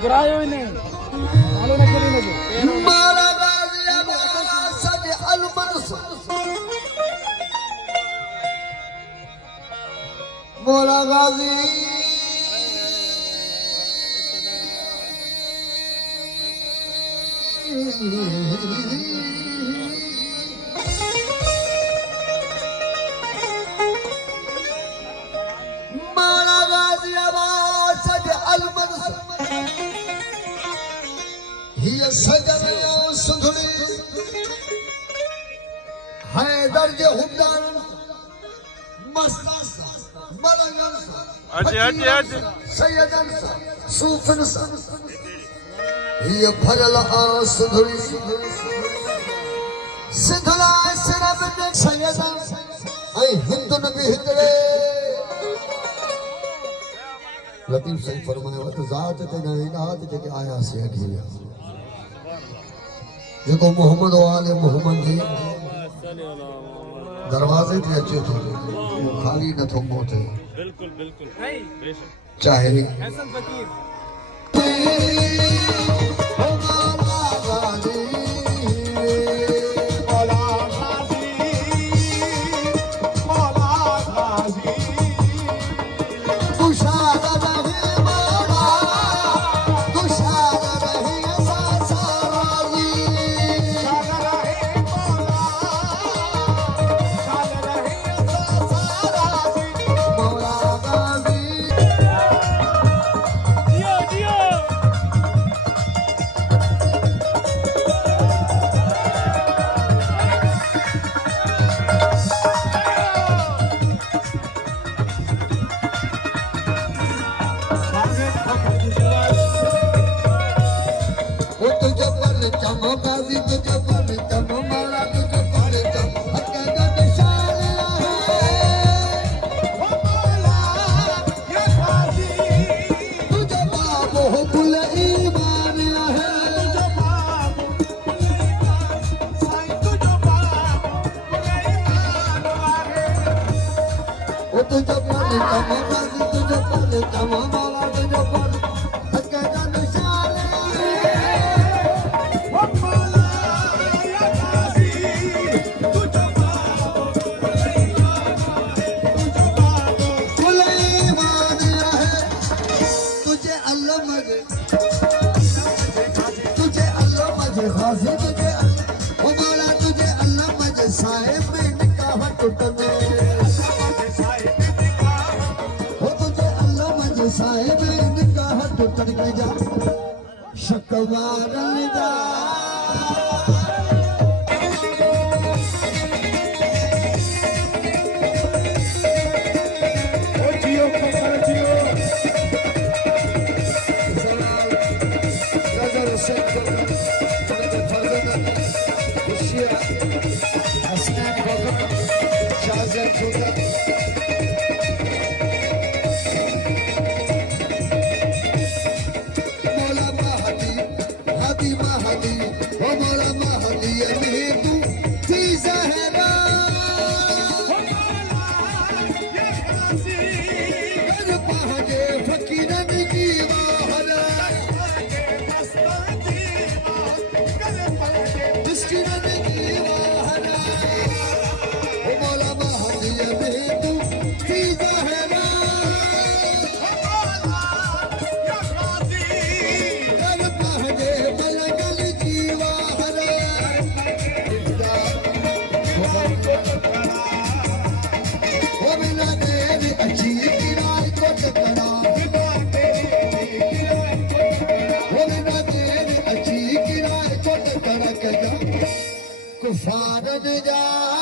घुरायो ही नहीं मालूम है कि नहीं मारा गाजी सज अलमनस मोरा गाजी मारा गाजी सज अलमनस ही सजन सुंदरी हैदर जे हुदान मस्तान मलंगन अज सैयदन सूफन ये भरल सुंदरी सिंधला सिरब ने सैयदन ऐ हिंदुन भी हितरे लतीफ सही फरमाए वत जात ते नात जेके आया से अघी जेको मोहम्मद वाले मोहम्मद जी दरवाजे ते अचे थो वो खाली न थो मोटे बिल्कुल बिल्कुल चाहे हसन फकीर कुफारन जा